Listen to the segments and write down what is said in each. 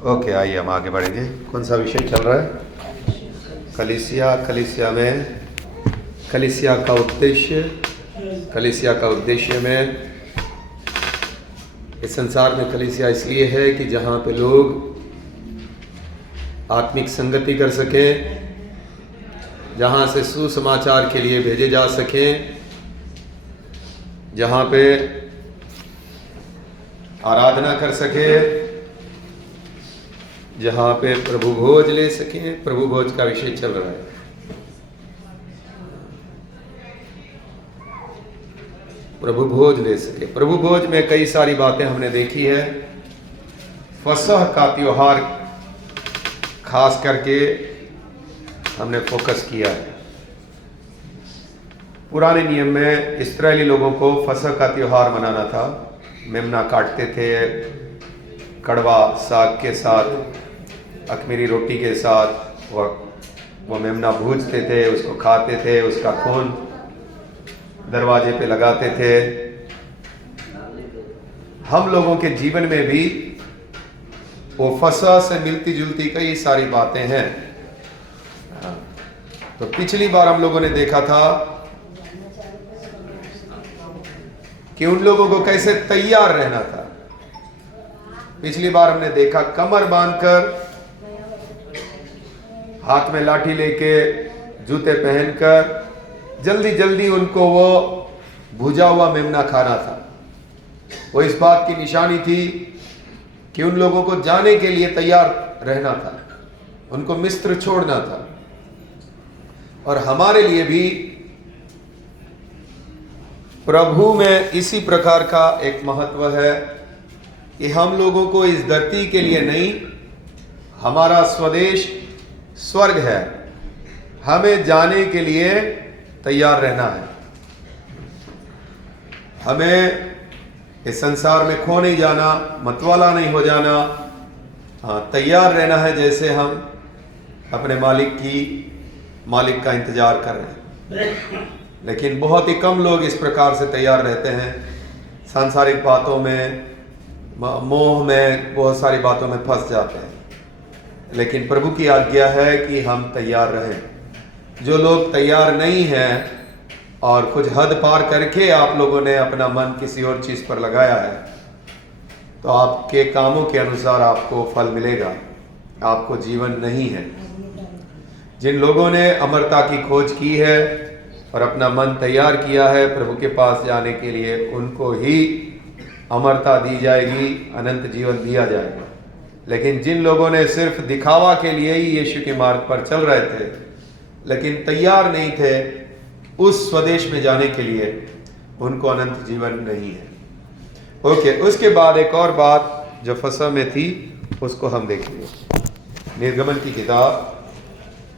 Okay, आइए हम आगे बढ़ेंगे। कौन सा विषय चल रहा है? कलीसिया में कलीसिया का उद्देश्य में इस संसार में कलीसिया इसलिए है कि जहाँ पे लोग आत्मिक संगति कर सकें, जहाँ से सुसमाचार के लिए भेजे जा सकें, जहाँ पे आराधना कर सके, जहाँ पे प्रभु भोज ले सकें। प्रभु भोज का विषय चल रहा है। प्रभु भोज ले सके। प्रभु भोज में कई सारी बातें हमने देखी है। फसह का त्योहार खास करके हमने फोकस किया है। पुराने नियम में इस्राएली लोगों को फसह का त्योहार मनाना था। मेमना काटते थे, कड़वा साग के साथ, अखमीरी रोटी के साथ वो मेमना भूजते थे, उसको खाते थे, उसका खून दरवाजे पे लगाते थे। हम लोगों के जीवन में भी वो फसह से मिलती जुलती कई सारी बातें हैं। तो पिछली बार हम लोगों ने देखा था कि उन लोगों को कैसे तैयार रहना था। पिछली बार हमने देखा कमर बांधकर, हाथ में लाठी लेके, जूते पहनकर जल्दी जल्दी उनको वो भुजा हुआ मेमना खाना था। वो इस बात की निशानी थी कि उन लोगों को जाने के लिए तैयार रहना था, उनको मिस्र छोड़ना था। और हमारे लिए भी प्रभु में इसी प्रकार का एक महत्व है कि हम लोगों को इस धरती के लिए नहीं, हमारा स्वदेश स्वर्ग है, हमें जाने के लिए तैयार रहना है। हमें इस संसार में खो नहीं जाना, मतवाला नहीं हो जाना। हाँ, तैयार रहना है, जैसे हम अपने मालिक का इंतजार कर रहे हैं। लेकिन बहुत ही कम लोग इस प्रकार से तैयार रहते हैं। सांसारिक बातों में, मोह में, बहुत सारी बातों में फंस जाते हैं। लेकिन प्रभु की आज्ञा है कि हम तैयार रहें। जो लोग तैयार नहीं हैं और कुछ हद पार करके आप लोगों ने अपना मन किसी और चीज़ पर लगाया है, तो आपके कामों के अनुसार आपको फल मिलेगा, आपको जीवन नहीं है। जिन लोगों ने अमरता की खोज की है और अपना मन तैयार किया है प्रभु के पास जाने के लिए, उनको ही अमरता दी जाएगी, अनंत जीवन दिया जाएगा। लेकिन जिन लोगों ने सिर्फ दिखावा के लिए ही यीशु के मार्ग पर चल रहे थे, लेकिन तैयार नहीं थे उस स्वदेश में जाने के लिए, उनको अनंत जीवन नहीं है। ओके, उसके बाद एक और बात जो फसह में थी उसको हम देखेंगे। निर्गमन की किताब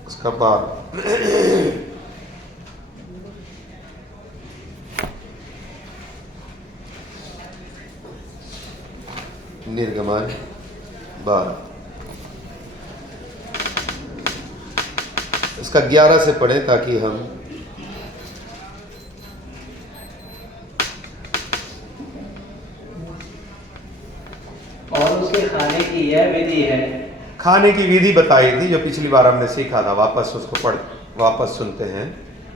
उसका 12 निर्गमन 12 इसका 11 से पढ़ें ताकि हम और उसके खाने की यह विधि है। खाने की विधि बताई थी जो पिछली बार हमने सीखा था। वापस सुनते हैं।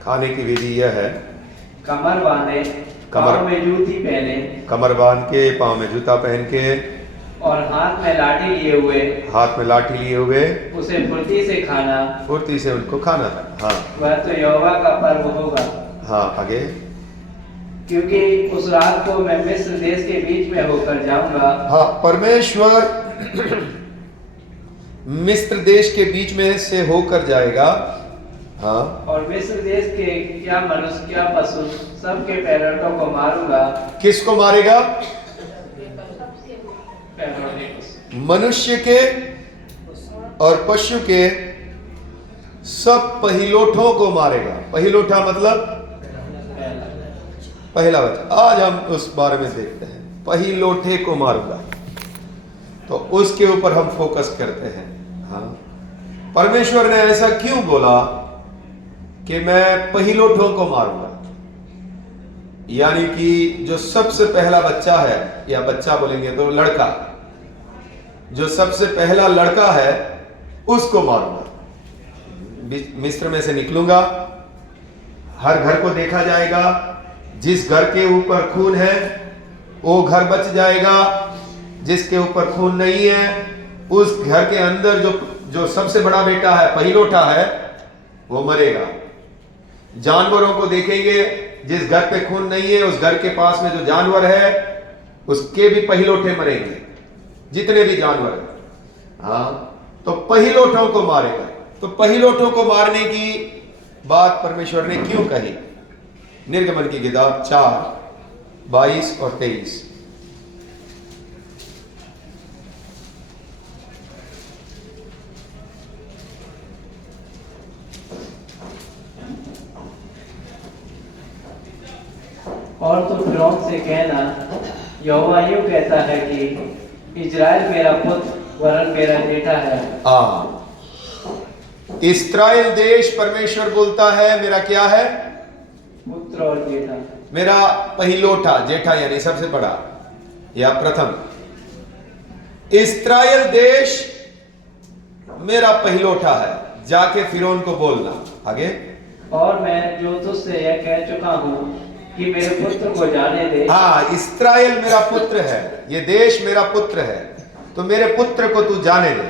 खाने की विधि यह है, कमर बांधे, पाँव में जूती पहने, कमर बांध के, पाँव में जूता पहन के और हाथ में लाठी लिए हुए उसे फुर्ती से उनको खाना था। हाँ, वह तो यहोवा का पर्व होगा। हाँ, आगे। क्योंकि उस रात को मैं मिस्र देश के बीच में होकर जाऊंगा। हाँ, परमेश्वर मिस्र देश के बीच में से होकर जाएगा। हाँ, और मिस्र देश के क्या मनुष्य क्या पशु सबके पैरों को मारूंगा। किसको मारेगा? मनुष्य के और पशु के सब पहिलोठों को मारेगा। पहिलोठा मतलब पहला बच्चा। आज हम उस बारे में देखते हैं, पहिलोठे को मारूंगा। तो उसके ऊपर हम फोकस करते हैं। हाँ, परमेश्वर ने ऐसा क्यों बोला कि मैं पहिलोठों को मारूंगा? यानी कि जो सबसे पहला बच्चा है, या बच्चा बोलेंगे तो लड़का, जो सबसे पहला लड़का है उसको मारूंगा। मिस्र में से निकलूंगा, हर घर को देखा जाएगा, जिस घर के ऊपर खून है वो घर बच जाएगा, जिसके ऊपर खून नहीं है उस घर के अंदर जो सबसे बड़ा बेटा है, पहिलोठा है, वो मरेगा। जानवरों को देखेंगे, जिस घर पे खून नहीं है उस घर के पास में जो जानवर है उसके भी पहिलोठे मरेंगे, जितने भी जानवर हैं। हाँ, तो पहिलोठों को मारेगा। तो पहिलोठों को मारने की बात परमेश्वर ने क्यों कही? निर्गमन की किताब 4:22 और 23। और तो फिरौन से कहना, यहोवा यूं कहता है कि इजराइल मेरा पुत्र वरन मेरा जेठा है। इस्राएल देश, परमेश्वर बोलता है मेरा क्या है? पुत्र और जेठा, मेरा पहिलोठा, जेठा यानी सबसे बड़ा या प्रथम। इस्राएल देश मेरा पहिलोठा है, जाके फिरौन को बोलना। आगे, और मैं जो तुझसे यह कह चुका हूं कि मेरे पुत्र को जाने दे। हाँ, इस्राएल मेरा पुत्र है, ये देश मेरा पुत्र है, तो मेरे पुत्र को तू जाने दे।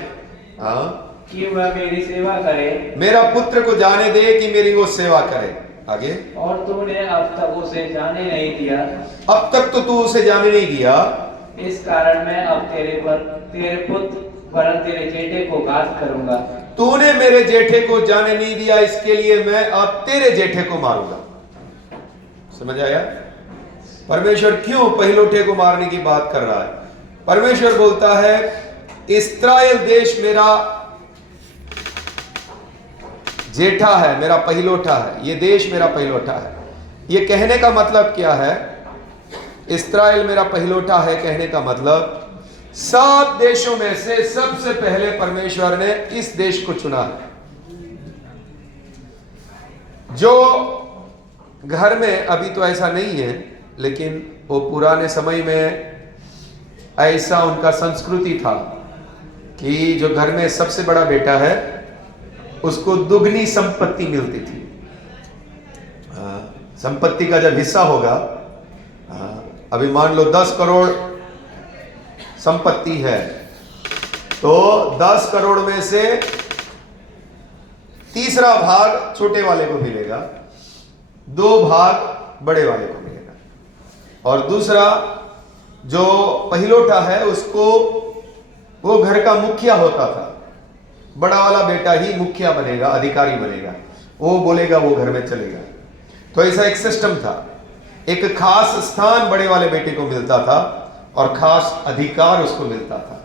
हाँ, कि वह मेरी सेवा करे। मेरा पुत्र को जाने दे कि मेरी वो सेवा करे। आगे, और तूने अब तक उसे जाने नहीं दिया। अब तक तो तू उसे जाने नहीं दिया। इस कारण मैं अब तेरे पुत्र वरन तेरे जेठे को घात करूंगा। तूने मेरे जेठे को जाने नहीं दिया, इसके लिए मैं अब तेरे जेठे को मारूंगा। समझ आया? परमेश्वर क्यों पहिलोठे को मारने की बात कर रहा है? परमेश्वर बोलता है इस्राएल देश मेरा जेठा है, मेरा पहिलोठा है, ये देश मेरा पहिलोठा है। ये कहने का मतलब क्या है? इस्राएल मेरा पहिलोठा है कहने का मतलब 7 देशों में से सबसे पहले परमेश्वर ने इस देश को चुना है। जो घर में, अभी तो ऐसा नहीं है, लेकिन वो पुराने समय में ऐसा उनका संस्कृति था कि जो घर में सबसे बड़ा बेटा है उसको दुगनी संपत्ति मिलती थी। संपत्ति का जब हिस्सा होगा, अभी मान लो 10 करोड़ संपत्ति है, तो 10 करोड़ में से तीसरा भाग छोटे वाले को मिलेगा, 2 भाग बड़े वाले को मिलेगा, और दूसरा जो पहिलोठा है उसको, वो घर का मुखिया होता था, बड़ा वाला बेटा ही मुखिया बनेगा, अधिकारी बनेगा, वो बोलेगा वो घर में चलेगा। तो ऐसा एक सिस्टम था, एक खास स्थान बड़े वाले बेटे को मिलता था और खास अधिकार उसको मिलता था।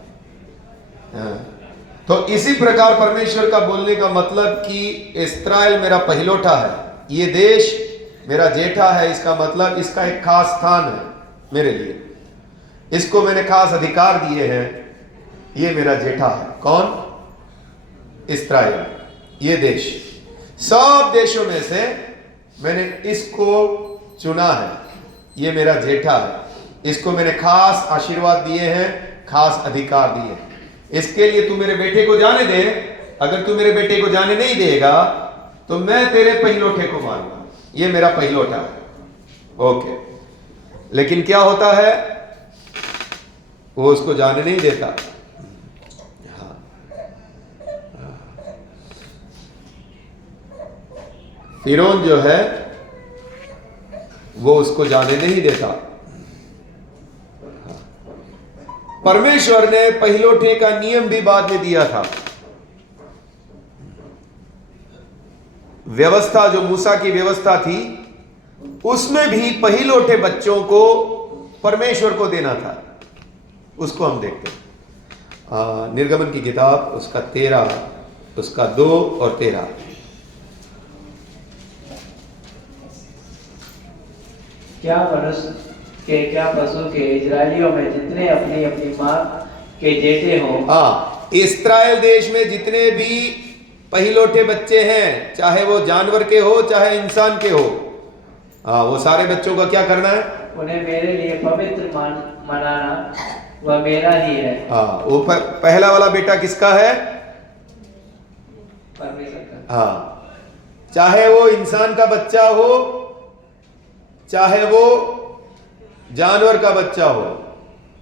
तो इसी प्रकार परमेश्वर का बोलने का मतलब कि इस्राएल मेरा पहिलोठा है, ये देश मेरा जेठा है, इसका मतलब इसका एक खास स्थान है मेरे लिए, इसको मैंने खास अधिकार दिए हैं, ये मेरा जेठा है। कौन? इस्राएल, ये देश। सब देशों में से मैंने इसको चुना है, ये मेरा जेठा है, इसको मैंने खास आशीर्वाद दिए हैं, खास अधिकार दिए हैं। इसके लिए तू मेरे बेटे को जाने दे। अगर तू मेरे बेटे को जाने नहीं देगा तो मैं तेरे पहिलोठे को मारूंगा, ये मेरा पहिलोठा है। ओके, लेकिन क्या होता है, वो उसको जाने नहीं देता। फिरौन जो है वो उसको जाने नहीं देता। परमेश्वर ने पहिलोठे का नियम भी बाद में दिया था। व्यवस्था, जो मूसा की व्यवस्था थी, उसमें भी पहिलोठे बच्चों को परमेश्वर को देना था। उसको हम देखते हैं निर्गमन की किताब, उसका 13, उसका 2 और 13। क्या मनुष्य के क्या पशु के इजरायलियों में जितने अपनी अपनी मां के जेठे हों। इस्राएल देश में जितने भी पहिलोठे बच्चे हैं, चाहे वो जानवर के हो चाहे इंसान के हो, वो सारे बच्चों का क्या करना है? उन्हें मेरे लिए पवित्र मानना वह मेरा ही है। हाँ, वो पहला वाला बेटा किसका है? परमेश्वर का। हाँ, चाहे वो इंसान का बच्चा हो, चाहे वो जानवर का बच्चा हो,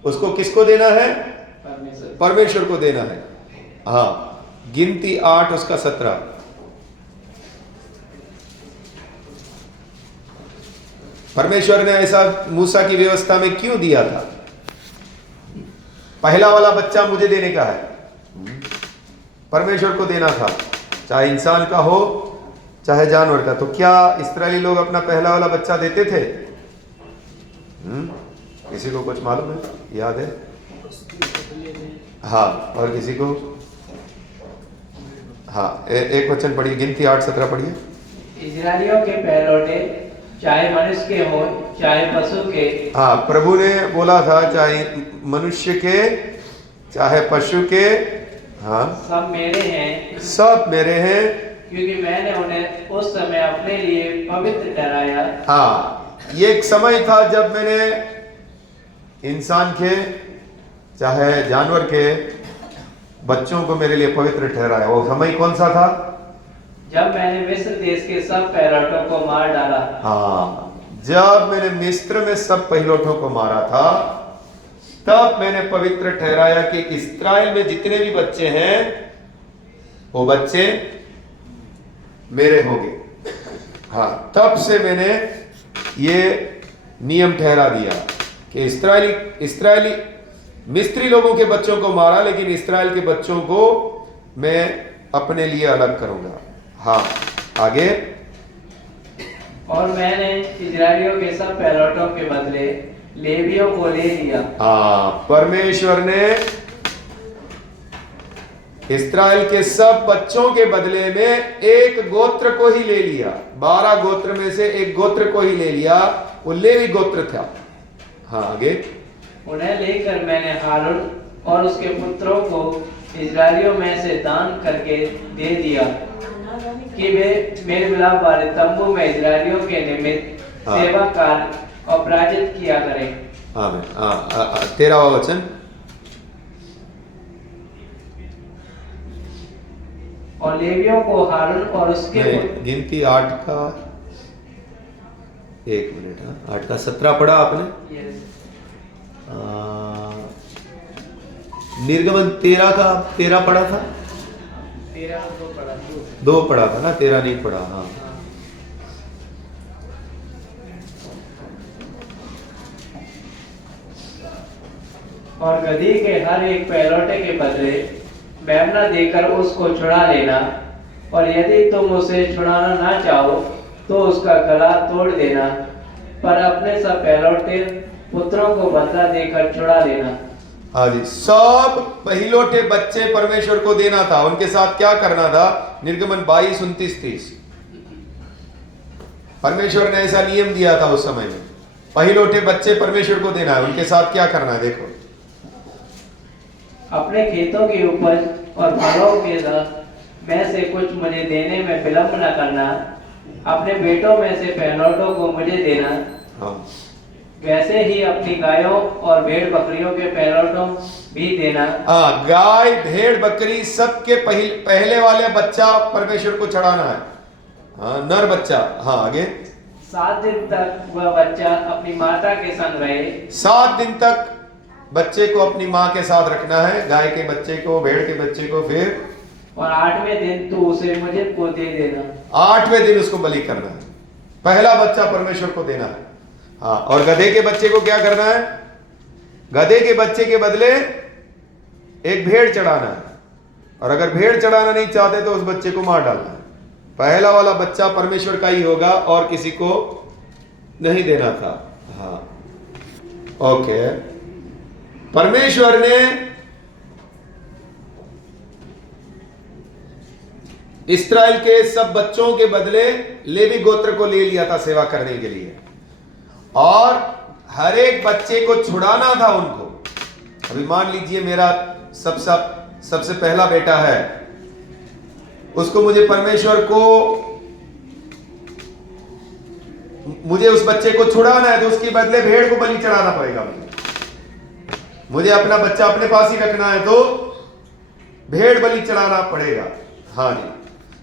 उसको किसको देना है? परमेश्वर। परमेश्वर को देना है। हाँ, गिनती 8 उसका 17। परमेश्वर ने ऐसा मूसा की व्यवस्था में क्यों दिया था? पहला वाला बच्चा मुझे देने का है, परमेश्वर को देना था, चाहे इंसान का हो चाहे जानवर का। तो क्या इस्राएली लोग अपना पहला वाला बच्चा देते थे? किसी को कुछ मालूम है, याद है? हाँ, और किसी को? हाँ, एक वचन पढ़िए, गिनती 8:17 पढ़िए। इजरायलियों के पहलौठे चाहे मनुष्य के हो चाहे पशु के। हाँ, प्रभु ने बोला था चाहे मनुष्य के चाहे पशु के, हाँ, सब मेरे हैं, सब मेरे हैं, क्योंकि मैंने उन्हें उस समय अपने लिए पवित्र ठहराया। हाँ, ये एक समय था जब मैंने इंसान के चाहे जानवर के बच्चों को मेरे लिए पवित्र ठहराया। वो समय कौन सा था? जब मैंने मिस्र देश के सब पहलौठों को मार डाला। हाँ, जब मैंने मिस्र में सब पहिलौठों को मारा था, तब मैंने पवित्र ठहराया कि इस्राएल में जितने भी बच्चे हैं वो बच्चे मेरे होंगे। हाँ, तब से मैंने ये नियम ठहरा दिया कि इस्राएली मिस्री लोगों के बच्चों को मारा, लेकिन इस्राएल के बच्चों को मैं अपने लिए अलग करूंगा। हाँ, आगे। और मैंने इजरायलियों के सब पहलौठों के बदले लेवियों को ले लिया। हाँ, परमेश्वर ने इस्राएल के सब बच्चों के बदले में एक गोत्र को ही ले लिया। 12 गोत्र में से एक गोत्र को ही ले लिया, वो लेवी गोत्र था। हाँ, आगे। उन्हें लेकर मैंने हारून और उसके पुत्रों को इजरायलियों में से दान करके दे दिया कि वे मेरे मिलाप वाले तंबू में इजरायलियों के निमित्त सेवा कार्य अपराजित किया करें। आमीन। 13वां वचन। और लेवियों को हारून और उसके गिनती 8 का 1 मिनट। 8 का 17 पढ़ा आपने? निर्गमन 13 का 13 पढ़ा था? 13 2 पढ़ा था ना, 13 नहीं पढ़ा। हाँ, और गधी के हर एक पहलौठे के बदले मेमना देकर उसको छुड़ा लेना, और यदि तुम उसे छुड़ाना ना चाहो तो उसका गला तोड़ देना, पर अपने सब पहलौठे पुत्रों को बदला देकर छुड़ा लेना। हाँ जी, सब पहिलौठे बच्चे परमेश्वर को देना था। उनके साथ क्या करना था? निर्गमन 22, 29, 30। परमेश्वर ने ऐसा नियम दिया था उस समय में, पहिलौठे बच्चे परमेश्वर को देना है। उनके साथ क्या करना है? देखो, अपने खेतों की उपज और फलों के में से कुछ मुझे देने में विलंब न करना, अपने बेटों में से पहलौठों को मुझे देना। हाँ, वैसे ही अपनी गायों और भेड़ बकरियों के पहलौठों भी देना। हाँ, गाय भेड़ बकरी सबके पहले वाले बच्चा परमेश्वर को चढ़ाना है। हाँ, नर बच्चा। हाँ, आगे। 7 दिन तक वह बच्चा अपनी माता के संग रहे। 7 दिन तक बच्चे को अपनी माँ के साथ रखना है, गाय के बच्चे को, भेड़ के बच्चे को। फिर और 8वें दिन तू उसे मुझे को दे देना। 8वें दिन उसको बलि करना है। पहला बच्चा परमेश्वर को देना है। हाँ, और गधे के बच्चे को क्या करना है? गधे के बच्चे के बदले एक भेड़ चढ़ाना है, और अगर भेड़ चढ़ाना नहीं चाहते तो उस बच्चे को मार डालना है। पहला वाला बच्चा परमेश्वर का ही होगा और किसी को नहीं देना था। हाँ, ओके। परमेश्वर ने इस्राएल के सब बच्चों के बदले लेवी गोत्र को ले लिया था सेवा करने के लिए, और हर एक बच्चे को छुड़ाना था उनको। अभी मान लीजिए मेरा सबसे पहला बेटा है, उसको मुझे मुझे उस बच्चे को छुड़ाना है, तो उसके बदले भेड़ को बलि चढ़ाना पड़ेगा मुझे। मुझे अपना बच्चा अपने पास ही रखना है तो भेड़ बलि चढ़ाना पड़ेगा। हाँ जी,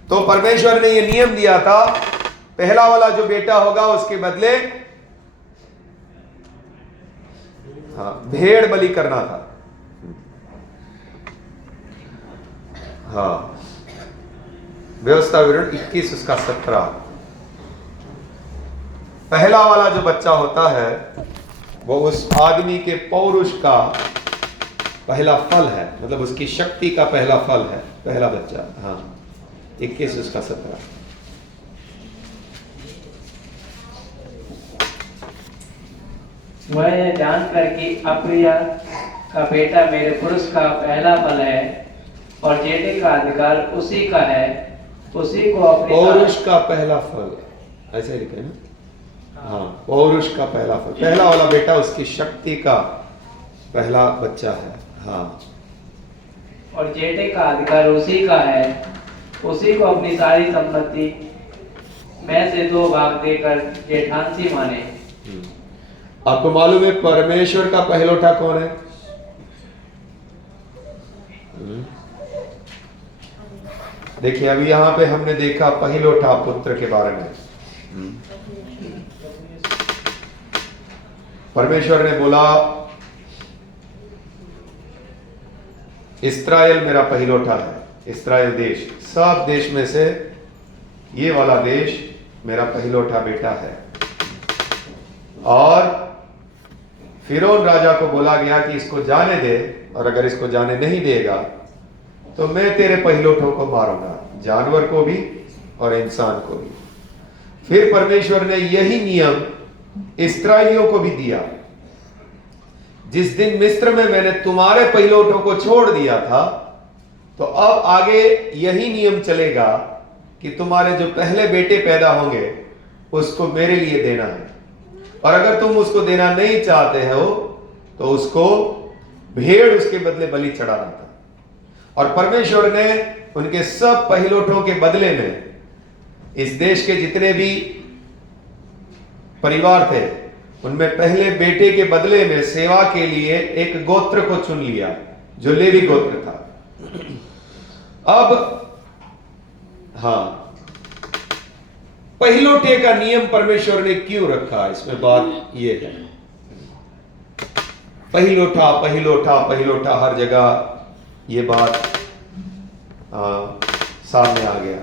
तो परमेश्वर ने ये नियम दिया था, पहला वाला जो बेटा होगा उसके बदले हाँ भेड़ बलि करना था। हाँ, व्यवस्था विवरण 21 उसका 17। पहला वाला जो बच्चा होता है वो उस आदमी के पौरुष का पहला फल है, मतलब उसकी शक्ति का पहला फल है, पहला बच्चा। हाँ, 21 उसका 17। वह यह जानकर कि अप्रिया का बेटा मेरे पुरुष का पहला फल है और जेठे का अधिकार उसी का है, उसी को अपने पौरुष का पहला फल, ऐसे ही लिखे ना। हाँ, पौरुष का पहला फल, पहला वाला बेटा उसकी शक्ति का पहला बच्चा है। हाँ, और जेठे का अधिकार उसी का है, उसी को अपनी सारी संपत्ति में से 2 भाग देकर जेठांसी माने। आपको मालूम है परमेश्वर का पहलौठा कौन है? देखिए, अभी यहां पे हमने देखा पहलौठा पुत्र के बारे में। परमेश्वर ने बोला इस्राएल मेरा पहलौठा है। इस्राएल देश, सब देश में से ये वाला देश मेरा पहलौठा बेटा है। और फिरौन राजा को बोला गया कि इसको जाने दे, और अगर इसको जाने नहीं देगा तो मैं तेरे पहलौठों को मारूंगा, जानवर को भी और इंसान को भी। फिर परमेश्वर ने यही नियम इस्राएलियों को भी दिया। जिस दिन मिस्र में मैंने तुम्हारे पहलौठों को छोड़ दिया था, तो अब आगे यही नियम चलेगा कि तुम्हारे जो पहले बेटे पैदा होंगे उसको मेरे लिए देना है, और अगर तुम उसको देना नहीं चाहते हो तो उसको भेड़ उसके बदले बलि चढ़ाना था। और परमेश्वर ने उनके सब पहलौठों के बदले में इस देश के जितने भी परिवार थे उनमें पहले बेटे के बदले में सेवा के लिए एक गोत्र को चुन लिया जो लेवी गोत्र था। अब हाँ, पहलौठे का नियम परमेश्वर ने क्यों रखा, इसमें बात यह है। पहलौठा पहलौठा पहलौठा, हर जगह ये बात सामने आ गया।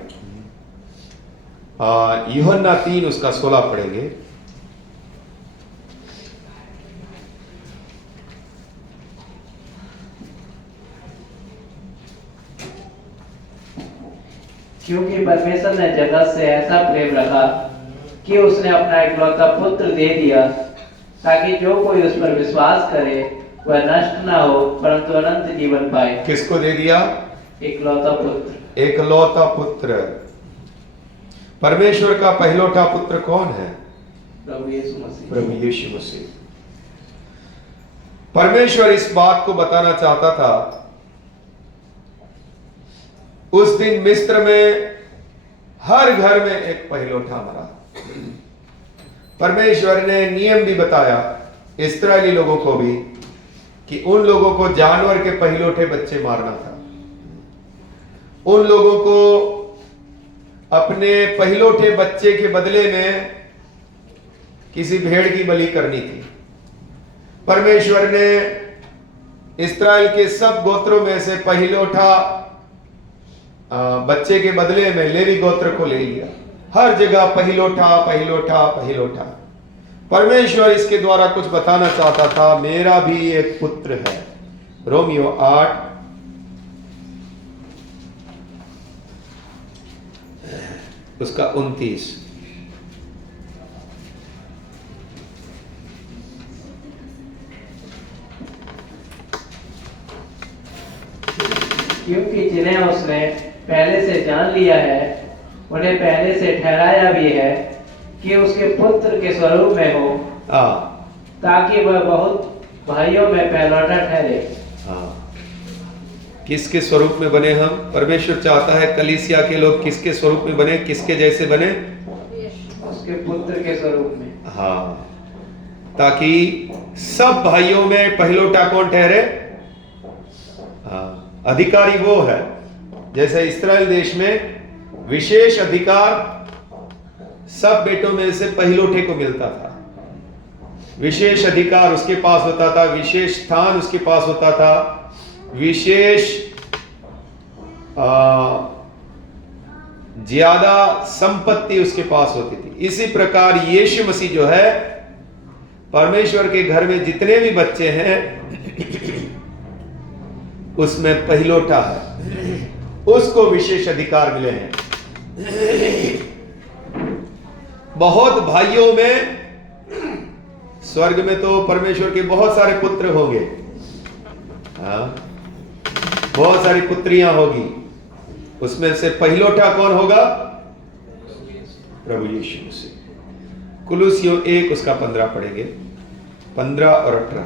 यूहन्ना 3 उसका 16 पढ़ेंगे। क्योंकि परमेश्वर ने जगत से ऐसा प्रेम रखा कि उसने अपना इकलौता पुत्र दे दिया, ताकि जो कोई उस पर विश्वास करे वह नष्ट ना हो परंतु अनंत जीवन पाए। किसको दे दिया? इकलौता पुत्र। एकलौता पुत्र। परमेश्वर का पहलौठा पुत्र कौन है? प्रभु यीशु मसीह। प्रभु यीशु मसीह। परमेश्वर इस बात को बताना चाहता था। उस दिन मिस्र में हर घर में एक पहलौठा मरा। परमेश्वर ने नियम भी बताया इस्राएली लोगों को भी कि उन लोगों को जानवर के पहलौठे बच्चे मारना था। उन लोगों को अपने पहलौठे बच्चे के बदले में किसी भेड़ की बलि करनी थी। परमेश्वर ने इस्राएल के सब गोत्रों में से पहलौठा बच्चे के बदले में लेवी गोत्र को ले लिया। हर जगह पहलौठा पहलौठा पहलौठा। परमेश्वर इसके द्वारा कुछ बताना चाहता था, मेरा भी एक पुत्र है। रोमियो 8 उसका 29। क्योंकि जिन्हें उसने पहले से जान लिया है उन्हें पहले से ठहराया भी है कि उसके पुत्र के स्वरूप में हो, ताकि वह बहुत भाइयों में पहलौठा ठहरे। किसके स्वरूप में बने हम? परमेश्वर चाहता है कलीसिया के लोग किसके स्वरूप में बने, किसके जैसे बने? उसके पुत्र के स्वरूप में। हाँ, ताकि सब भाइयों में पहिलोटा कौन ठहरे? अधिकारी वो है, जैसे इस्राएल देश में विशेष अधिकार सब बेटों में से पहिलोठे को मिलता था। विशेष अधिकार उसके पास होता था, विशेष स्थान उसके पास होता था, विशेष ज्यादा संपत्ति उसके पास होती थी। इसी प्रकार यीशु मसीह जो है, परमेश्वर के घर में जितने भी बच्चे हैं उसमें पहिलोठा है, उसको विशेष अधिकार मिले हैं। बहुत भाइयों में, स्वर्ग में तो परमेश्वर के बहुत सारे पुत्र होंगे, बहुत सारी पुत्रियां होगी, उसमें से पहिलोठा कौन होगा? प्रभु यीशु मसीह। कुलुसियों 1 उसका 15 पढ़ेंगे, 15 और 18।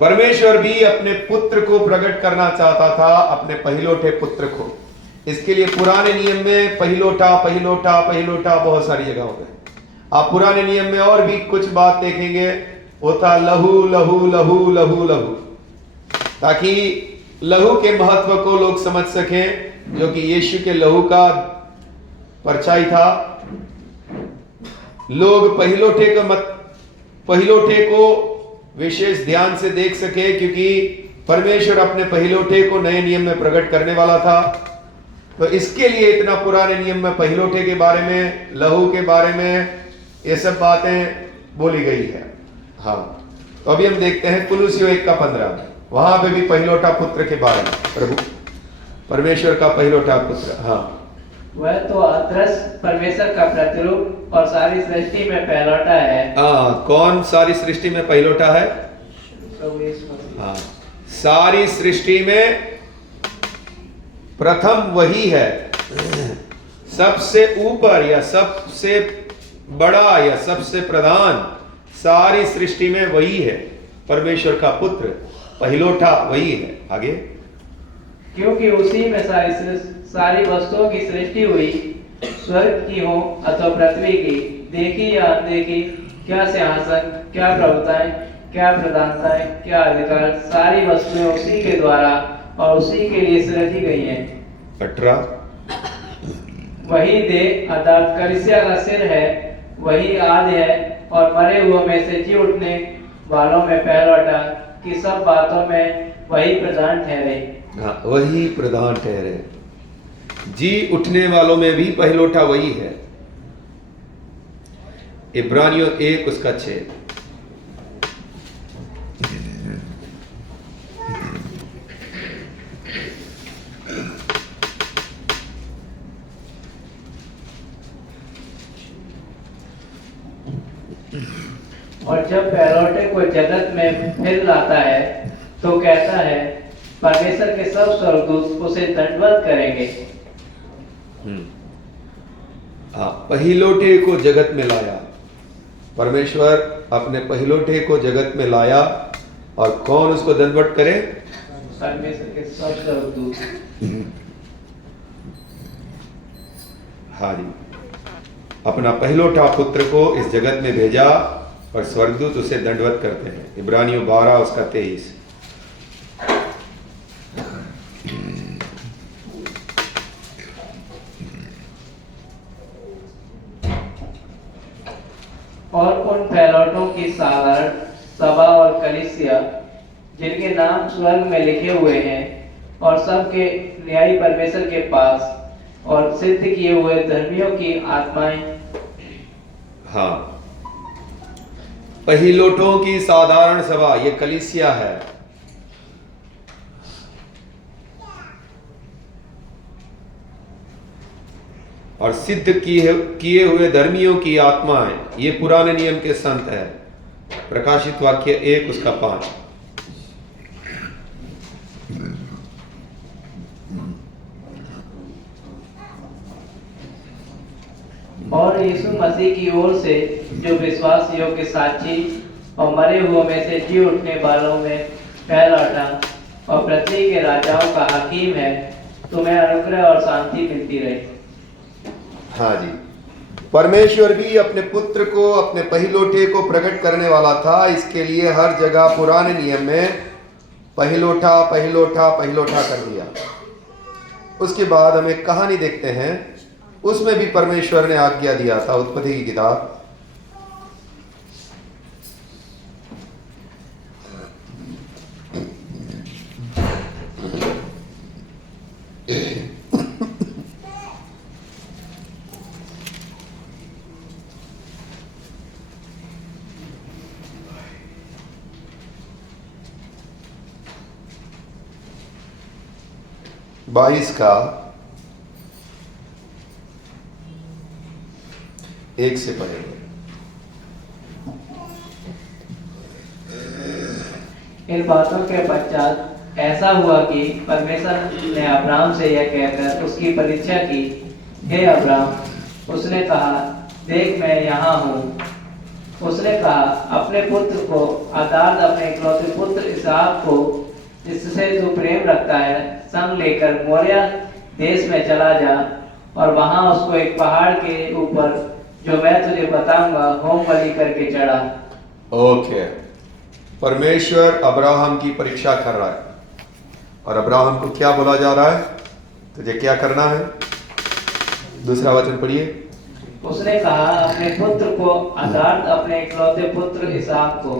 परमेश्वर भी अपने पुत्र को प्रकट करना चाहता था, अपने पहिलोठे पुत्र को। इसके लिए पुराने नियम में पहिलोठा पहिलोठा पहिलोठा बहुत सारी जगह हो गए। आप पुराने नियम में और भी कुछ बात देखेंगे, वो था लहू लहू लहू लहू लहू, ताकि लहू के महत्व को लोग समझ सकें, जो कि यीशु के लहू का परछाई था। लोग पहिलोठे को विशेष ध्यान से देख सके, क्योंकि परमेश्वर अपने पहिलोठे को नए नियम में प्रकट करने वाला था। तो इसके लिए इतना पुराने नियम में पहिलोठे के बारे में, लहू के बारे में ये सब बातें बोली गई है। हाँ, तो अभी हम देखते हैं कुलुसियों 1 का 15, वहां पे भी पहिलोठा पुत्र के बारे में, प्रभु परमेश्वर का पहिलोठा पुत्र। हाँ, वह तो अदृश्य परमेश्वर का प्रतिरूप और सारी सृष्टि में पहिलोठा है। कौन सारी सृष्टि में पहिलोठा है? हाँ, सारी सृष्टि में प्रथम वही है, सबसे ऊपर या सबसे बड़ा या सबसे प्रधान सारी सृष्टि में वही है, परमेश्वर का पुत्र पहिलोठा वही है। आगे, क्योंकि उसी में सारी वस्तुओं की सृष्टि हुई, स्वर्ग की हो अथवा पृथ्वी की, देखी या अनदेखी, क्या सिंहासन, क्या प्रभुताएं, क्या प्रधानताएं, क्या अधिकार, सारी वस्तुएं उसी के द्वारा और उसी के लिए सृजी गई हैं। 18, वही देह अर्थात कलीसिया का सिर है, वही आदि है और मरे हुओं में से जी उठने वालों में पहिलोठा, कि सब बातों में वही प्रधान ठहरे। हाँ, वही प्रधान ठहरे। जी उठने वालों में भी पहिलोठा वही है। इब्रानियों 1 उसका 6। और जब पहिलोठे को जगत में फिर लाता है तो कहता है, परमेश्वर के सब स्वर्गदूत उसे दंडवत करेंगे। पहिलोठे को जगत में लाया, परमेश्वर अपने पहिलोठे को जगत में लाया, और कौन उसको दंडवत करे? परमेश्वर के सब स्वर्गदूत। हाँ जी, अपना पहिलोठा पुत्र को इस जगत में भेजा और स्वर्गदूत उसे दंडवत करते हैं। इब्रानियों 12 उसका 23। और उन पहिलोठों की साधारण सभा और कलीसिया, जिनके नाम स्वर्ग में लिखे हुए हैं, और सबके न्यायी परमेश्वर के पास, और सिद्ध किए हुए धर्मियों की आत्माएं। हाँ, पहिलोठों की साधारण सभा, ये कलीसिया है। और सिद्ध किए हुए धर्मियों की आत्माएं, ये पुराने नियम के संत है। प्रकाशित वाक्य 1 उसका 5। और यीशु मसीह की ओर से जो विश्वास योग्य साक्षी और मरे हुओं में से जी उठने वालों में पहिलोठा और पृथ्वी के राजाओं का हकीम है, तुम्हें अनुग्रह और शांति मिलती रहे। हाँ जी, परमेश्वर भी अपने पुत्र को, अपने पहिलोठे को प्रकट करने वाला था। इसके लिए हर जगह पुराने नियम में पहिलोठा पहिलोठा पहिलोठा कर दिया। उसके बाद हम एक कहानी देखते हैं, उसमें भी परमेश्वर ने आज्ञा दिया था। उत्पत्ति की किताब बाईस का 1 से पढ़ेंगे। इन बातों के पश्चात ऐसा हुआ कि परमेश्वर ने अब्राम से यह कहकर उसकी परीक्षा की, हे अब्राम। उसने कहा, देख मैं यहाँ हूँ। उसने कहा, अपने पुत्र को अर्थात अपने इकलौते पुत्र इसहाक को, जिससे तू प्रेम रखता है, संग लेकर मोरिया देश में चला जा और वहां उसको एक पहाड़ के ऊपर, जो मैं तुझे बताऊंगा, होम बलि करके चढ़ा। ओके, परमेश्वर अब्राहम की परीक्षा कर रहा है और अब्राहम को क्या बोला जा रहा है? तुझे क्या करना है? दूसरा वचन पढ़िए। उसने कहा, अपने पुत्र को अर्थात अपने इकलौते पुत्र इसहाक को,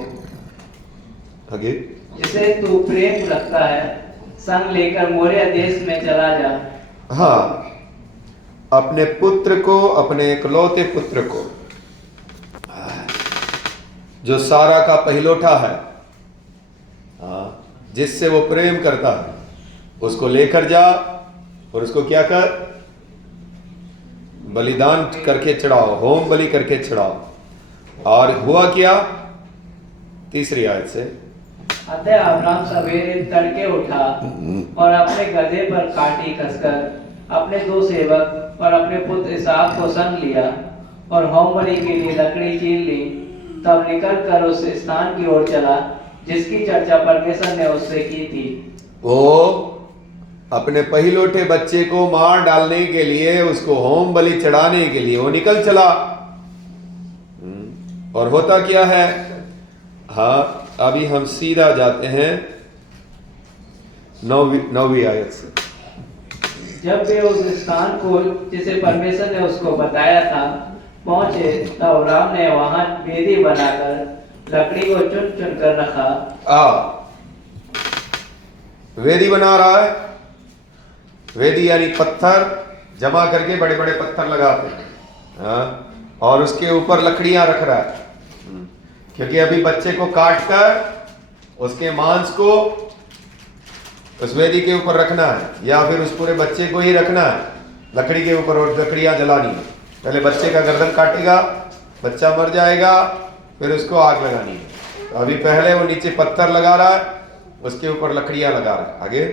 आगे, जिसे तू प्रेम रखता है, संग लेकर मोरिया देश में चला जा। हाँ, अपने पुत्र को, अपने इकलौते पुत्र को, जो सारा का पहिलोठा है, जिससे वो प्रेम करता है, उसको लेकर जा और उसको क्या कर? बलिदान करके चढ़ाओ, होम बलि करके चढ़ाओ। और हुआ क्या? तीसरी आयत से, अतः अब्राम सवेरे तड़के उठा और अपने गधे पर काठी कसकर अपने 2 सेवक और अपने पुत्र इसहाक को संग लिया और होम बलि के लिए लकड़ी चीर ली। तब निकल कर उस स्थान की ओर चला जिसकी चर्चा परमेश्वर ने उससे की थी। वो अपने पहिलोठे बच्चे को मार डालने के लिए, उसको होम बलि चढ़ाने के लिए वो निकल चला। और होता क्या है? हाँ, अभी हम सीधा जाते हैं 9वीं आयत से। जब वे उस स्थान को, जिसे परमेश्वर ने उसको बताया था, पहुंचे, तब अब्राम ने वहां वेदी बनाकर लकड़ी को चुन चुन कर रखा। वेदी बना रहा है। वेदी यानी पत्थर जमा करके, बड़े बड़े पत्थर लगाते हैं, और उसके ऊपर लकड़ियां रख रहा है, क्योंकि अभी बच्चे को काटकर उसके मांस को उस वेदी के ऊपर रखना है, या फिर उस पूरे बच्चे को ही रखना है लकड़ी के ऊपर, और लकड़ियां जलानी है। पहले बच्चे का गर्दन काटेगा, बच्चा मर जाएगा, फिर उसको आग लगानी है। तो अभी पहले वो नीचे पत्थर लगा रहा है, उसके ऊपर लकड़ियां लगा रहा है। आगे,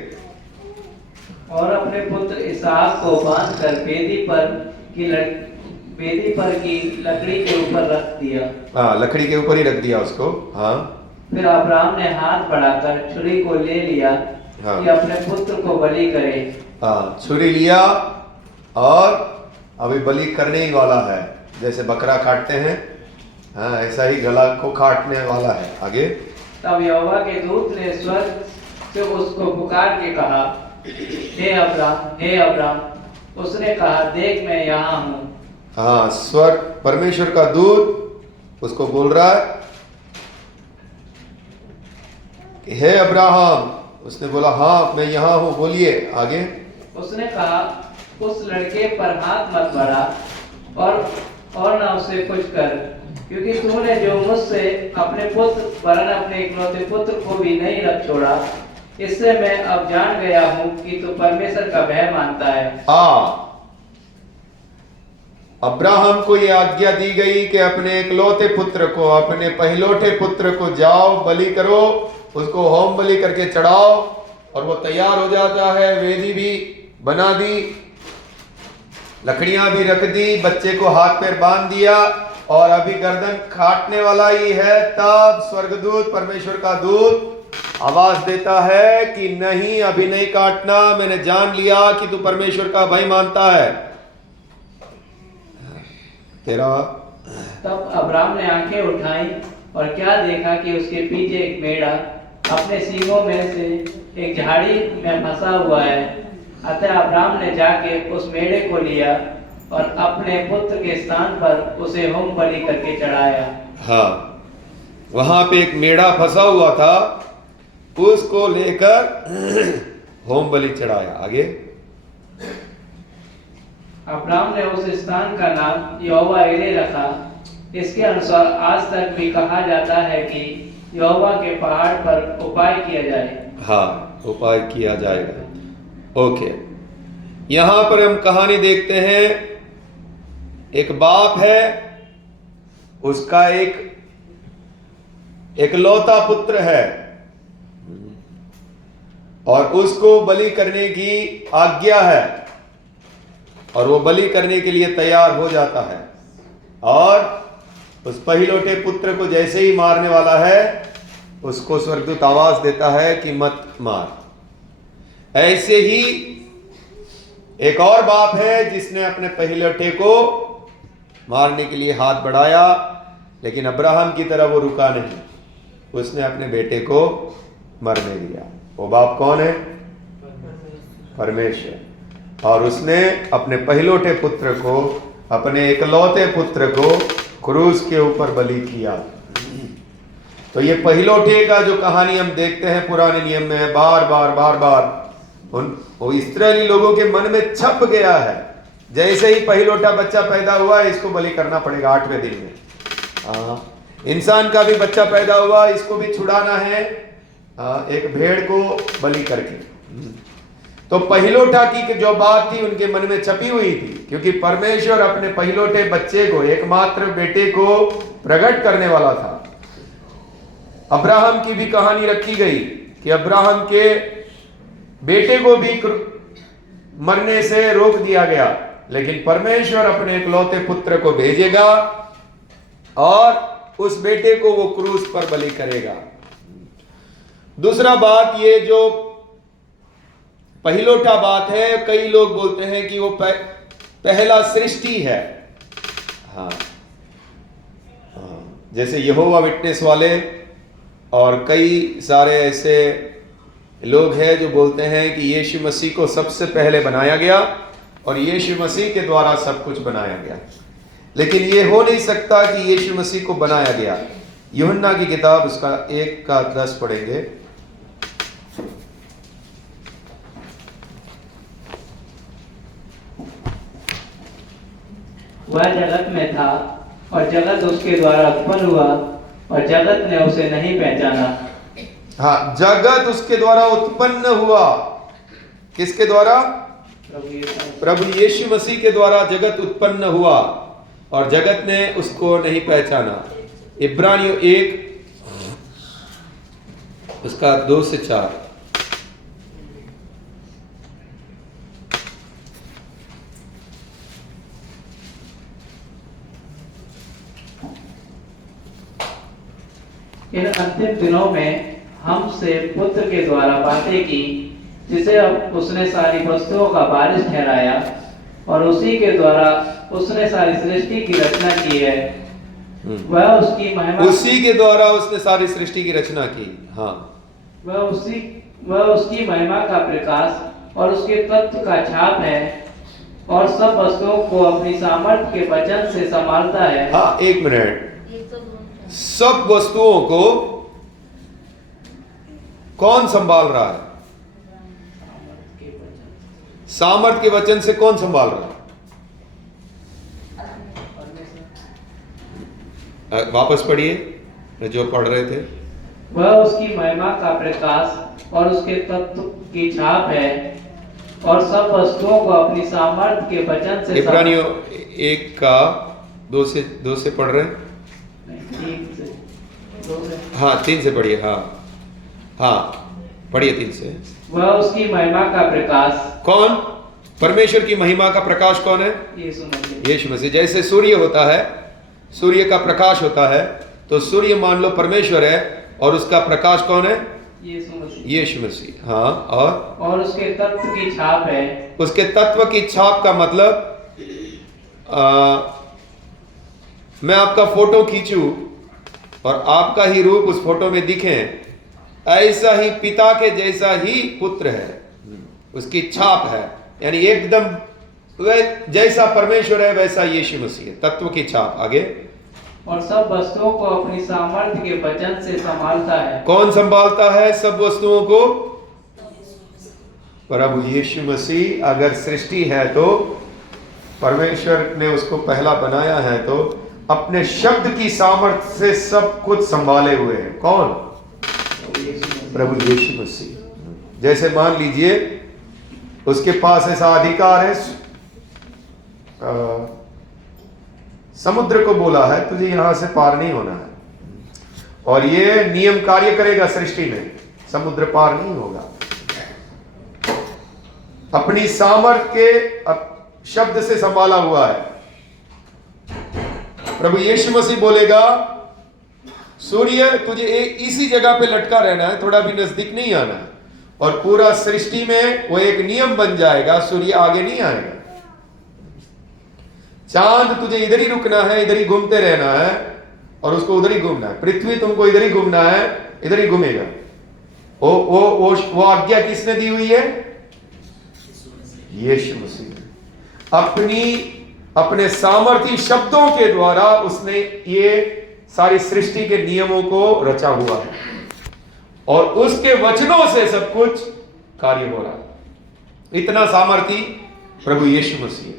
और अपने पुत्र इसहाक को बांधकर वेदी पर की लकड़ी के ऊपर रख दिया। हाँ, लकड़ी के ऊपर ही रख दिया उसको। हाँ, फिर अब्राम ने हाथ बढ़ाकर छुरी को ले लिया, हाँ, कि अपने पुत्र को बलि करे। हाँ, छुरी लिया और अभी बलि करने ही वाला है। जैसे बकरा काटते हैं, हाँ, ऐसा ही गला को काटने वाला है। आगे, तब यहोवा के दूत ने स्वर्ग से उसको पुकार के कहा, हे अब्राम, हे अब्राम। उसने कहा, देख मैं यहाँ हूँ। हाँ, स्वर्ग, परमेश्वर का दूत उसको बोल रहा है कि हे अब्राहम। उसने बोला, हाँ मैं यहाँ हूँ, बोलिए। आगे, उसने कहा, उस लड़के पर हाथ मत बढ़ा और ना उसे कुछ कर, क्योंकि तूने जो मुझसे अपने पुत्र वरन अपने इकलौते पुत्र को भी नहीं रख छोड़ा, इससे मैं अब जान गया हूँ कि तू परमेश्वर का भय मानता है। अब्राहम को यह आज्ञा दी गई कि अपने इकलौते पुत्र को, अपने पहिलोठे पुत्र को जाओ, बलि करो, उसको होम बलि करके चढ़ाओ। और वो तैयार हो जाता है। वेदी भी बना दी, लकड़ियां भी रख दी, बच्चे को हाथ पैर बांध दिया, और अभी गर्दन काटने वाला ही है। तब स्वर्गदूत, परमेश्वर का दूत आवाज देता है कि नहीं, अभी नहीं काटना, मैंने जान लिया कि तू परमेश्वर का भय मानता है। 13। तब अब्राम ने आंखें उठाई और क्या देखा कि उसके पीछे एक मेढ़ा अपने सींगों में से एक झाड़ी में फंसा हुआ है। अतः अब्राम ने जाके उस मेढ़े को लिया और अपने पुत्र के स्थान पर उसे होम बलि करके चढ़ाया। हाँ, वहां पे एक मेढ़ा फंसा हुआ था, उसको लेकर होम बलि चढ़ाया। आगे अब्राम ने उस स्थान का नाम यहोवा इरे रखा। इसके अनुसार आज तक भी कहा जाता है कि यहोवा के पहाड़ पर उपाय किया जाए। हाँ, उपाय किया जाएगा। ओके, यहां पर हम कहानी देखते हैं। एक बाप है, उसका एक इकलौता पुत्र है और उसको बलि करने की आज्ञा है और वो बलि करने के लिए तैयार हो जाता है और उस पहिलौठे पुत्र को जैसे ही मारने वाला है, उसको स्वर्गदूत आवाज देता है कि मत मार। ऐसे ही एक और बाप है जिसने अपने पहिलौठे को मारने के लिए हाथ बढ़ाया, लेकिन अब्राहम की तरह वो रुका नहीं, उसने अपने बेटे को मरने दिया। वो बाप कौन है? परमेश्वर। और उसने अपने पहिलौठे पुत्र को, अपने इकलौते पुत्र को क्रूस के ऊपर बलि किया। तो ये पहिलौठे का जो कहानी हम देखते हैं पुराने नियम में, बार बार वो इस्राएली लोगों के मन में छप गया है। जैसे ही पहिलौठा बच्चा पैदा हुआ, इसको बलि करना पड़ेगा 8वें दिन में। इंसान का भी बच्चा पैदा हुआ, इसको भी छुड़ाना है एक भेड़ को बलि करके। तो पहिलौठा की जो बात थी उनके मन में छपी हुई थी, क्योंकि परमेश्वर अपने पहिलौठे बच्चे को, एकमात्र बेटे को प्रकट करने वाला था। अब्राहम की भी कहानी रखी गई कि अब्राहम के बेटे को भी मरने से रोक दिया गया, लेकिन परमेश्वर अपने इकलौते पुत्र को भेजेगा और उस बेटे को वो क्रूस पर बलि करेगा। दूसरा बात, ये जो पहिलौठा बात है, कई लोग बोलते हैं कि वो पहला सृष्टि है। हाँ, जैसे यहोवा विटनेस वाले और कई सारे ऐसे लोग हैं जो बोलते हैं कि यीशु मसीह को सबसे पहले बनाया गया और यीशु मसीह के द्वारा सब कुछ बनाया गया। लेकिन ये हो नहीं सकता कि यीशु मसीह को बनाया गया। यूहन्ना की किताब उसका 1:10 पढ़ेंगे। वह जगत में था और जगत उसके द्वारा उत्पन्न हुआ और जगत ने उसे नहीं पहचाना। हाँ, जगत उसके द्वारा उत्पन्न हुआ। किसके द्वारा? प्रभु यीशु मसीह के द्वारा जगत उत्पन्न हुआ और जगत ने उसको नहीं पहचाना। इब्रानियों 1 उसका 2 से 4। इन अंतिम दिनों में हमसे पुत्र के द्वारा बातें की, जिसे अब उसने सारी वस्तुओं का वारिस ठहराया और उसी के द्वारा उसने सारी सृष्टि की रचना की है। वह उसकी महिमा, उसी के द्वारा उसने सारी सृष्टि की रचना की। हाँ, वह उसकी महिमा का प्रकाश और उसके तत्व का छाप है और सब वस्तुओं को अपनी सामर्थ्य के वचन से संभालता है। हाँ, 1 मिनट। सब वस्तुओं को कौन संभाल रहा है? सामर्थ्य के वचन से कौन संभाल रहा है? वापस पढ़िए जो पढ़ रहे थे। वह उसकी महिमा का प्रकाश और उसके तत्व की छाप है और सब वस्तुओं को अपनी सामर्थ्य के वचन से। इब्रानियों 1 का 2 से पढ़ रहे हैं। हाँ, 3 से पढ़िए। हाँ, पढ़िए 3 से। वह उसकी महिमा का प्रकाश। कौन? परमेश्वर की महिमा का प्रकाश कौन है? यीशु मसीह। जैसे सूर्य होता है, सूर्य का प्रकाश होता है, तो सूर्य मान लो परमेश्वर है और उसका प्रकाश कौन है? यीशु मसीह। हाँ, और उसके तत्व की छाप है। उसके तत्व की छाप का मतलब मैं आपका फोटो खींचूं और आपका ही रूप उस फोटो में दिखे, ऐसा ही पिता के जैसा ही पुत्र है, उसकी छाप है, यानी एकदम वह जैसा परमेश्वर है वैसा यीशु मसीह है, तत्व की छाप। आगे, और सब वस्तुओं को अपनी सामर्थ्य के वचन से संभालता है। कौन संभालता है सब वस्तुओं को? प्रभु यीशु मसीह। अगर सृष्टि है तो परमेश्वर ने उसको पहला बनाया है, तो अपने शब्द की सामर्थ्य से सब कुछ संभाले हुए हैं। कौन? प्रभु यीशु मसीह। जैसे मान लीजिए उसके पास ऐसा अधिकार है, समुद्र को बोला है तुझे यहां से पार नहीं होना है, और ये नियम कार्य करेगा सृष्टि में, समुद्र पार नहीं होगा। अपनी सामर्थ्य के शब्द से संभाला हुआ है। प्रभु यीशु मसीह बोलेगा सूर्य तुझे इसी जगह पे लटका रहना है, थोड़ा भी नजदीक नहीं आना है, और पूरा सृष्टि में वो एक नियम बन जाएगा, सूर्य आगे नहीं आएगा। चांद तुझे इधर ही रुकना है, इधर ही घूमते रहना है, और उसको उधर ही घूमना है। पृथ्वी तुमको इधर ही घूमना है, इधर ही घूमेगा। वो आज्ञा किसने दी हुई है? यीशु मसीह। अपने सामर्थ्य शब्दों के द्वारा उसने ये सारी सृष्टि के नियमों को रचा हुआ है, और उसके वचनों से सब कुछ कार्य हो रहा है। इतना सामर्थ्य प्रभु यीशु मसीह।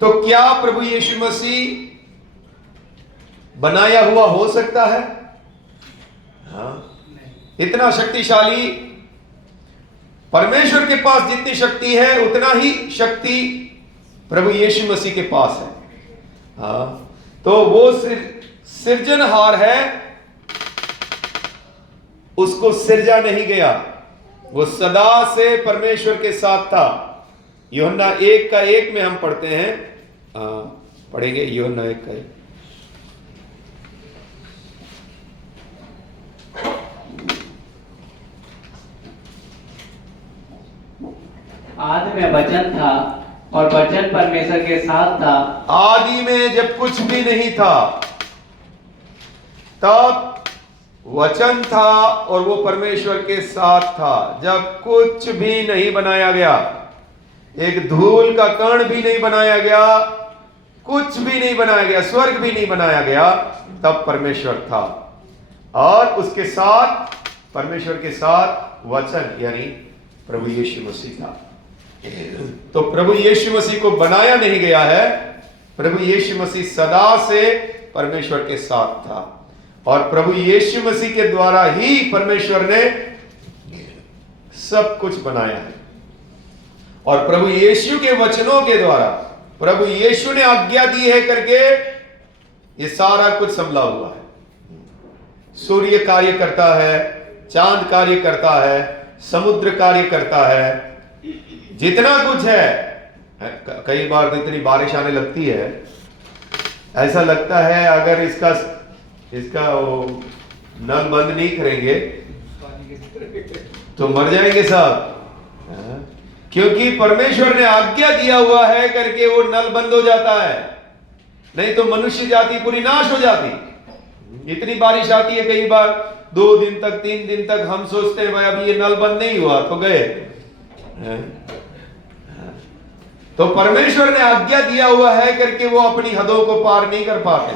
तो क्या प्रभु यीशु मसीह बनाया हुआ हो सकता है? हाँ, इतना शक्तिशाली। परमेश्वर के पास जितनी शक्ति है उतना ही शक्ति प्रभु यीशु मसीह के पास है। हाँ, तो वो सृजनहार है, उसको सिरजा नहीं गया, वो सदा से परमेश्वर के साथ था। यूहन्ना 1:1 में हम पढ़ते हैं, पढ़ेंगे यूहन्ना 1:1। आदि में वचन था और वचन परमेश्वर के साथ था। आदि में जब कुछ भी नहीं था तब वचन था और वो परमेश्वर के साथ था। जब कुछ भी नहीं बनाया गया, एक धूल का कण भी नहीं बनाया गया, कुछ भी नहीं बनाया गया, स्वर्ग भी नहीं बनाया गया, तब परमेश्वर था। और उसके साथ, परमेश्वर के साथ वचन यानी प्रभु यीशु मसीह था। तो प्रभु यीशु मसीह को बनाया नहीं गया है, प्रभु यीशु मसीह सदा से परमेश्वर के साथ था, और प्रभु यीशु मसीह के द्वारा ही परमेश्वर ने सब कुछ बनाया है। और प्रभु यीशु के वचनों के द्वारा, प्रभु यीशु ने आज्ञा दी है करके ये सारा कुछ संभला हुआ है। सूर्य कार्य करता है, चांद कार्य करता है, समुद्र कार्य करता है, जितना कुछ है। कई बार तो इतनी बारिश आने लगती है, ऐसा लगता है अगर इसका वो नल बंद नहीं करेंगे तो मर जाएंगे सब। क्योंकि परमेश्वर ने आज्ञा दिया हुआ है करके वो नल बंद हो जाता है, नहीं तो मनुष्य जाति पूरी नाश हो जाती। इतनी बारिश आती है कई बार 2 दिन तक 3 दिन तक, हम सोचते हैं भाई अभी ये नल बंद नहीं हुआ तो गए। तो परमेश्वर ने आज्ञा दिया हुआ है करके वो अपनी हदों को पार नहीं कर पाते।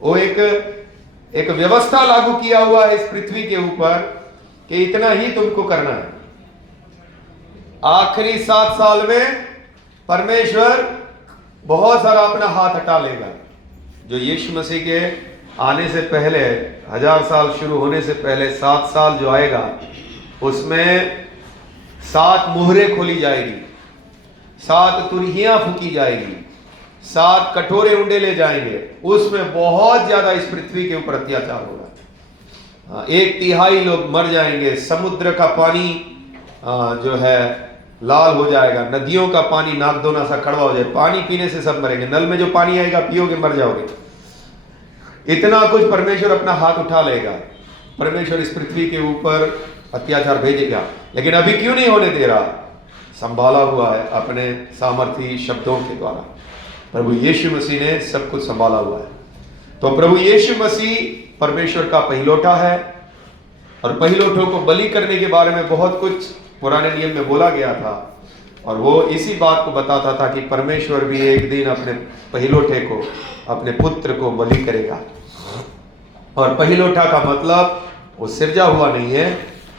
वो एक व्यवस्था लागू किया हुआ है इस पृथ्वी के ऊपर कि इतना ही तुमको करना है। आखिरी 7 साल में परमेश्वर बहुत सारा अपना हाथ हटा लेगा। जो यीशु मसीह के आने से पहले 1000 साल शुरू होने से पहले 7 साल जो आएगा, उसमें 7 मुहरें खोली जाएगी, 7 तुरहियां फूकी जाएगी, 7 कटोरे उंडे ले जाएंगे। उसमें बहुत ज्यादा इस पृथ्वी के ऊपर अत्याचार होगा। 1/3 लोग मर जाएंगे। समुद्र का पानी जो है लाल हो जाएगा, नदियों का पानी नागदोना सा कड़वा हो जाए, पानी पीने से सब मरेंगे। नल में जो पानी आएगा पियोगे मर जाओगे। इतना कुछ परमेश्वर अपना हाथ उठा लेगा। परमेश्वर इस पृथ्वी के ऊपर अत्याचार भेजेगा, लेकिन अभी क्यों नहीं होने दे रहा? संभाला हुआ है अपने सामर्थी शब्दों के द्वारा। प्रभु यीशु मसीह ने सब कुछ संभाला हुआ है। तो प्रभु यीशु मसीह परमेश्वर का पहिलौठा है, और पहिलौठों को बलि करने के बारे में बहुत कुछ पुराने नियम में बोला गया था, और वो इसी बात को बताता था कि परमेश्वर भी एक दिन अपने पहिलौठे को, अपने पुत्र को बलि करेगा। और पहिलौठा का मतलब वो सिरजा हुआ नहीं है,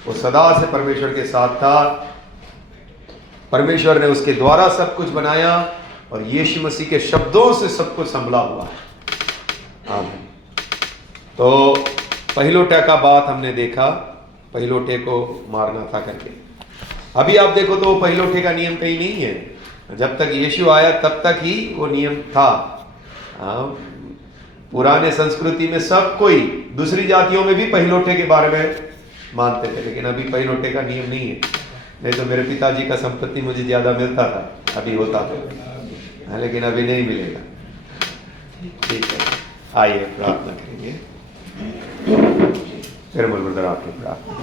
वो सदा से परमेश्वर के साथ था। परमेश्वर ने उसके द्वारा सब कुछ बनाया, और यीशु मसीह के शब्दों से सब कुछ संभला हुआ है। आमीन। तो पहिलौठा का बात हमने देखा, पहिलौठे को मारना था करके। अभी आप देखो तो वो पहिलौठे का नियम कहीं नहीं है। जब तक यीशु आया तब तक ही वो नियम था। पुराने संस्कृति में सब कोई, दूसरी जातियों में भी पहिलौठे के बारे में मानते थे, लेकिन अभी पहिलौठे का नियम नहीं है। नहीं तो मेरे पिताजी का संपत्ति मुझे ज्यादा मिलता था, अभी होता था, लेकिन अभी नहीं मिलेगा। ठीक है, आइए प्रार्थना करेंगे। फिर ब्रदर आपकी प्रार्थना।